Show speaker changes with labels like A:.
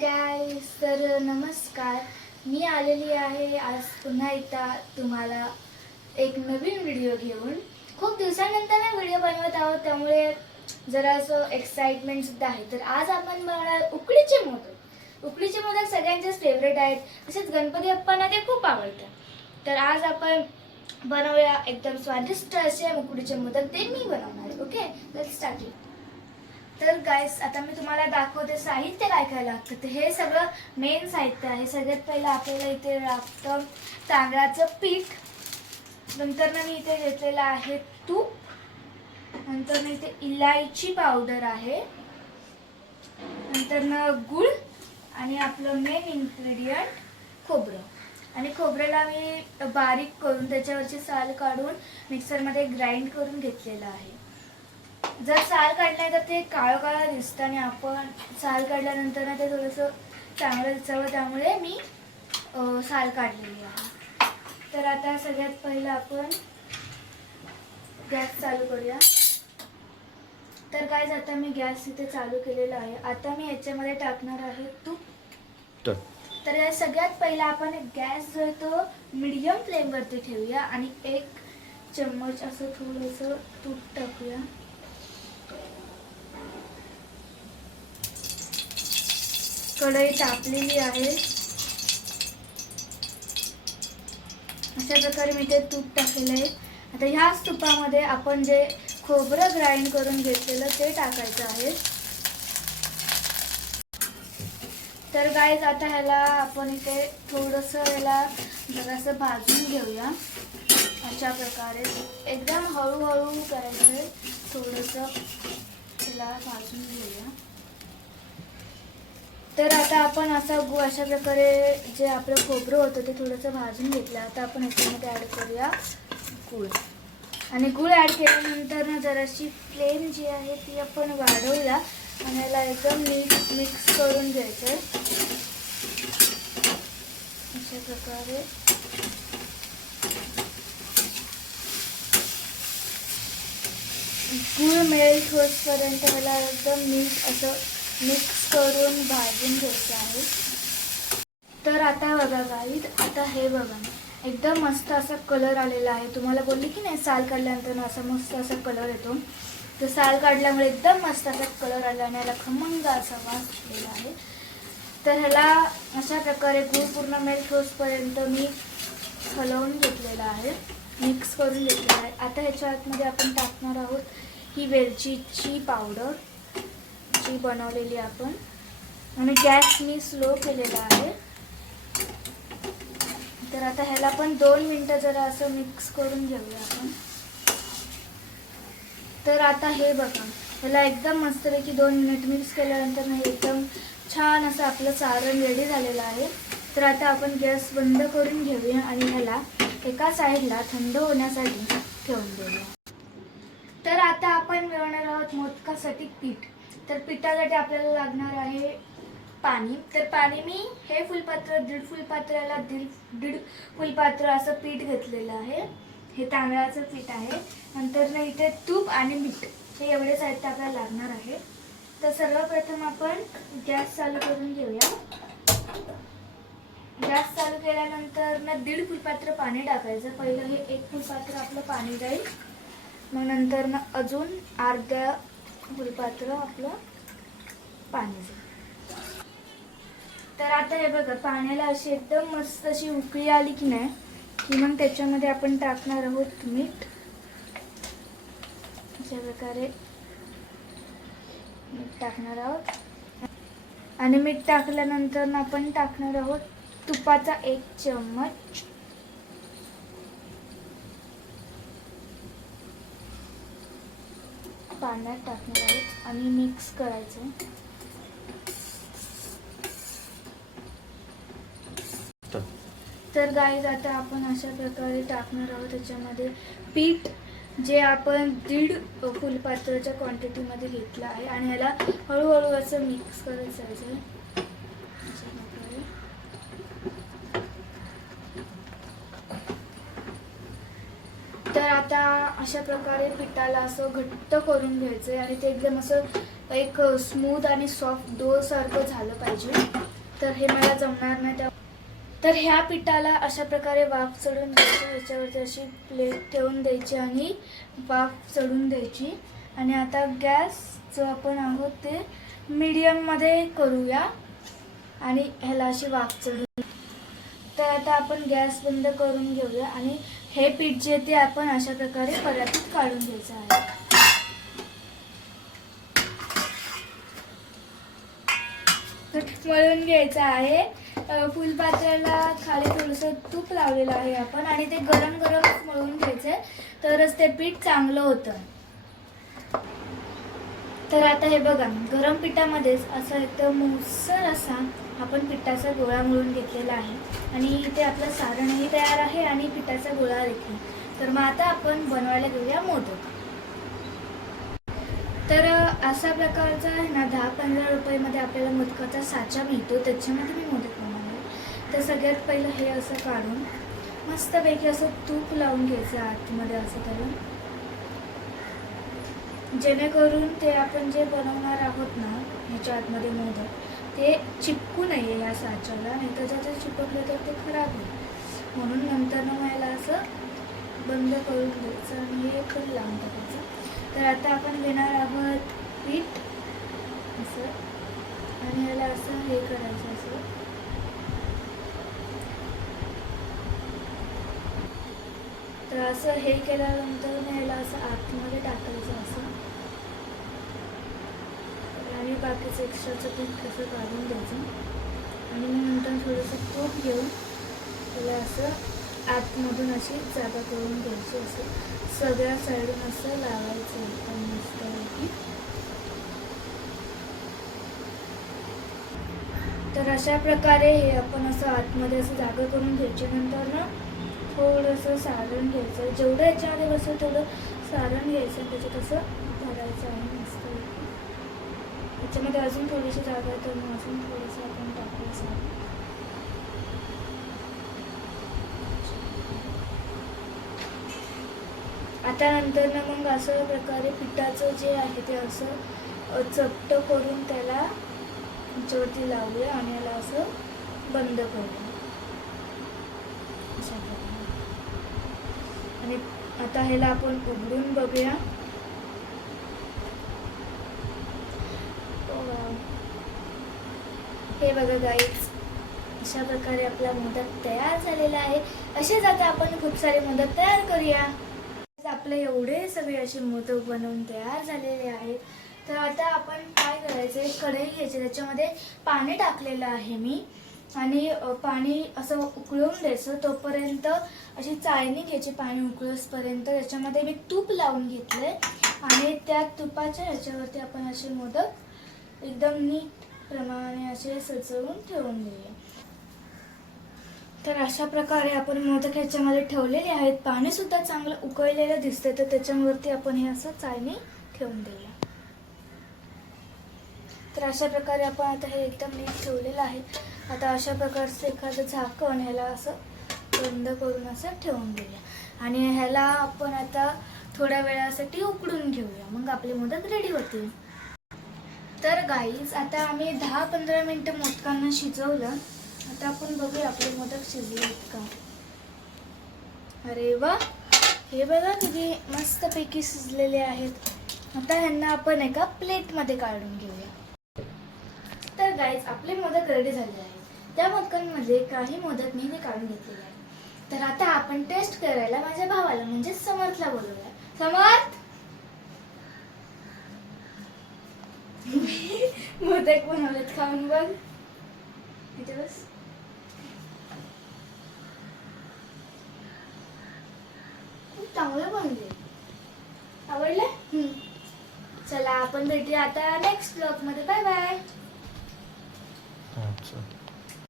A: गाईस तर नमस्कार. मी आलेली आहे आज पुन्हा एकदा तुम्हाला एक नवीन व्हिडिओ घेऊन. खूप दिवसानंतर ना व्हिडिओ बनवत आहोत त्यामुळे जरा असं एक्साइटमेंट सुद्धा आहे. तर आज आपण बनवणार उकडीचे मोदक. उकडीचे मोदक सगळ्यांचेच फेवरेट आहेत. तसेच गणपती बाप्पांना ते खूप आवडतात तर आज आपण बनवूया एकदम स्वादिष्ट असे उकडीचे मोदक. ते मी बनवणार ओके लेट स्टार्ट तर गाईस आता मी तुम्हाला दाखवते साहित्य काय काय लागतं. तर हे सगळं मेन साहित्य आहे. सगळ्यात पहिलं आपल्याला इथे लागतं तांदळाचं पीठ. नंतर ना मी इथे घेतलेलं आहे तूप. नंतर ना इथे इलायची पावडर आहे. नंतर ना गुळ आणि आपलं मेन इन्ग्रेडियंट खोबरं. आणि खोबऱ्याला मी बारीक करून त्याच्यावरची साल काढून मिक्सरमध्ये ग्राइंड करून घेतलेलं आहे. जर साल काढलाय तर ते काळं काळं दिसतं आणि आपण साल काढल्यानंतर ना ते थोडंसं चांगलं दिसावं. त्यामुळे मी साल काढलेली आहे. तर आता सगळ्यात पहिलं आपण गॅस चालू करूया. तर काय आता मी गॅस इथे चालू केलेला आहे. आता मी याच्यामध्ये टाकणार आहे तूप.
B: तर.
A: या सगळ्यात पहिला आपण गॅस जो आहे तो मिडियम फ्लेमवरती ठेवूया आणि एक चम्मच असं थोडंसं तूप टाकूया. कढई तापलेली आहे. अशा प्रकारे मी ते तूप टाकलेलं आहे. आता ह्याच तुपामध्ये आपण जे खोबरं ग्राइंड करून घेतलेलं ते टाकायचं आहे. तर गाईज आता ह्याला आपण इथे थोडंसं ह्याला जरासं भाजून घेऊया. अशा प्रकारे एकदम हळूहळू करायचं थोडंसं ह्याला भाजून घेऊया. तर आता आपण असं गु अशा प्रकारे जे आपलं खोबरं होतं ते थोडंसं भाजून घेतलं. आता आपण ह्याच्यामध्ये ॲड करूया गूळ. आणि गूळ ॲड केल्यानंतर ना जराशी प्लेन जी आहे ती आपण वाढवूया. आणि याला एकदम मिक्स मिक्स करून घ्यायचं आहे. अशा प्रकारे. गूळ मेल्ट होईपर्यंत मला एकदम मीठ असं मिक्स करून भाजून घ्यायचे आहे. तर आता बघा गाईत आता हे बघा. एकदम मस्त असा कलर आलेला आहे. तुम्हाला बोलली की नाही साल काढल्यानंतर असा मस्त असा कलर येतो. तर साल काढल्यामुळे एकदम मस्त असा कलर आला आणि याला खमंग असा वास झालेला आहे. तर ह्याला अशा प्रकारे गूळ पूर्ण मेल्ट होसपर्यंत मी हलवून घेतलेला आहे. मिक्स करून घेतलेला आहे. आता ह्याच्या आतमध्ये आपण टाकणार आहोत ही वेलचीची पावडर भाजी बनवलेली आपण. आणि गॅस मी स्लो केलेला आहे. तर आता ह्याला पण दोन मिनटं जरा असं मिक्स करून घेऊया आपण. तर आता हे बघा ह्याला एकदम मस्तपैकी दोन मिनिट मिक्स केल्यानंतर एकदम छान असं आपलं सारण रेडी झालेलं आहे. तर आता आपण गॅस बंद करून घेऊया आणि ह्याला एका साईडला थंड होण्यासाठी ठेवून देऊया. तर आता आपण मिळवणार आहोत मोदकासाठी पीठ. तर पिठासाठी आपल्याला लागणार आहे पाणी. तर पाणी मी हे फुलपात्र दीड फुलपात्राला दीड दीड फुलपात्र असं पीठ घेतलेलं आहे. हे तांदळाचं पीठ आहे. नंतर ना इथे तूप आणि मीठ हे एवढे साहित्य आपल्याला लागणार आहे. तर सर्वप्रथम आपण गॅस चालू करून घेऊया. गॅस चालू केल्यानंतर ना दीड फुलपात्र पाणी टाकायचं. पहिलं हे एक फुलपात्र आपलं पाणी जाईल मग नंतर ना अजून अर्ध्या फुलपात्र आपलं पाणी तर आता हे बघा पाण्याला अशी एकदम मस्त अशी उकळी आली की नाही की मग त्याच्यामध्ये आपण टाकणार आहोत मीठ. अशा प्रकारे मीठ टाकणार आहोत. आणि मीठ टाकल्यानंतर ना आपण टाकणार आहोत तुपाचा एक चम्मच. पाण्यात टाकणार आहोत आणि मिक्स करायचं.
B: तर
A: तर गाईज आता आपण अशा प्रकारे टाकणार आहोत. त्याच्यामध्ये पीठ जे आपण दीड फुलपात्राच्या क्वांटिटीमध्ये घेतलं आहे आणि ह्याला हळूहळू असं मिक्स करत जायचं आहे अशा प्रकारे तर आता अशा प्रकारे पिठाला असं घट्ट करून घ्यायचं आहे आणि ते एकदम असं एक स्मूथ आणि सॉफ्ट डो सारखं झालं पाहिजे. तर हे मला जमणार नाही त्या तर ह्या पिठाला अशा प्रकारे वाफ चढून द्यायची ह्याच्यावरती अशी प्लेट ठेवून द्यायची आणि वाफ चढून द्यायची. आणि आता गॅस जो आपण आहोत ते मीडियममध्ये करूया आणि ह्याला अशी वाफ चढून तर आता आपण गॅस बंद करून घेऊया आणि हे पीठ जे ते आपण अशा प्रकारे परातीत काढून घ्यायचं आहे. मळून घ्यायचं आहे. फुलपात्राला खाली थोडंसं तूप लावलेलं आहे आपण आणि ते गरम गरम मळून घ्यायचं आहे तरच ते पीठ चांगलं होतं. तर आता हे बघा गरम पिठामध्येच असं एकदम मुसर असा आपण पिठाचा गोळा मिळून घेतलेला आहे. आणि इथे आपलं सारणही तयार आहे आणि पिठाचा गोळा देखील. तर मग आता आपण बनवायला घेऊया मोदक. तर असा अशा प्रकारचा आहे ना दहा पंधरा रुपयामध्ये आपल्याला मोदकाचा साचा मिळतो. त्याच्यामध्ये मी मोदक बनवले. तर सगळ्यात पहिलं हे असं काढून मस्तपैकी असं तूप लावून घ्यायचं आतमध्ये असं करून. जेणेकरून ते आपण जे बनवणार आहोत ना ह्याच्या आतमध्ये मोदक ते चिपकू नये या साच्याला नाही तर जर ते चिपकलं तर ते खराब होईल. म्हणून नंतर मग याला असं बंद करून द्यायचं आणि हे खूप लावून टाकायचं. तर आता आपण घेणार आहोत पीठ असं. आणि याला असं हे करायचं असं. तर असं हे केल्यानंतर याला असं आतमध्ये टाकायचं असं. आणि बाकीचं एक्स्ट्राचं पीठ कसं काढून द्यायचं. आणि मग नंतर थोडंसं तूप घेऊन त्याला असं आतमधून अशी जागा करून घ्यायची. असं सगळ्या साईडून असं लावायचं एकदम मस्तपैकी. तर अशा प्रकारे हे आपण असं आतमध्ये असं जागा करून घ्यायची. नंतर ना थोडंसं सारण घ्यायचं. जेवढं याच्यामध्ये बसेल तेवढं सारण घ्यायचं त्याच्यात असं भरायचं आहे मस्त त्याच्यामध्ये अजून थोडीशी जागा आहे तर मग अजून थोडंसं आपण टाकलं आता नंतर ना मग असं प्रकारे पिठाचं जे आहे ते असं चपट करून त्याला याच्यावरती लावूया आणि याला असं बंद करूया. अशा प्रकारे. आणि आता ह्याला आपण उघडून बघूया वा. हे बघा गाईच अशा प्रकारे आपला मोदक तयार झालेला आहे. असेच आता आपण खूप सारे मोदक तयार करूया. आपले एवढे सगळे असे मोदक बनवून तयार झालेले आहेत. तर आता आपण काय करायचं कढई घ्यायची त्याच्यामध्ये पाणी टाकलेलं आहे मी. आणि पाणी असं उकळून द्यायचं. तोपर्यंत अशी चाळणी घ्यायची पाणी उकळसपर्यंत. त्याच्यामध्ये मी तूप लावून घेतलंय. आणि त्या तुपाच्या ह्याच्यावरती आपण असे मोदक एकदम नीट प्रमाणे असे सजवून ठेवून देऊया तर अशा प्रकारे आपण मोदक ह्याच्यामध्ये ठेवलेले आहेत. पाणी सुद्धा चांगलं उकळलेलं दिसतंय तर त्याच्यावरती आपण हे असं चाळणी ठेवून देऊया तर अशा प्रकारे आपण आता हे एकदम नीट ठेवलेलं आहे. आता अशा प्रकारचं एखादं झाकण ह्याला असं बंद करून असं ठेवून देऊया आणि ह्याला आपण आता थोड्या वेळासाठी उकडून घेऊया. मग आपले मोदक रेडी होतील. तर गाईज आता आम्ही दहा पंधरा मिनटं मोदकांना शिजवलं. आता आपण बघूया आपले मोदक शिजले आहेत का? अरे वा! हे बघा किती मस्तपैकी शिजलेले आहेत. आता ह्यांना आपण एका प्लेटमध्ये काढून घेऊया. तर गाईज आपले मोदक रेडी झाले आहेत. त्या मोदकांमध्ये काही मोदक मी काढून घेतलेले आहेत. तर आता आपण टेस्ट करायला माझ्या भावाला म्हणजे समर्थला बोलवूया. समर्थ! मोदक बनवलेत खाऊन बघ. इथे बस खूप चांगले बनले. आवडले? चला आपण भेटूया आता नेक्स्ट ब्लॉगमध्ये. Bye bye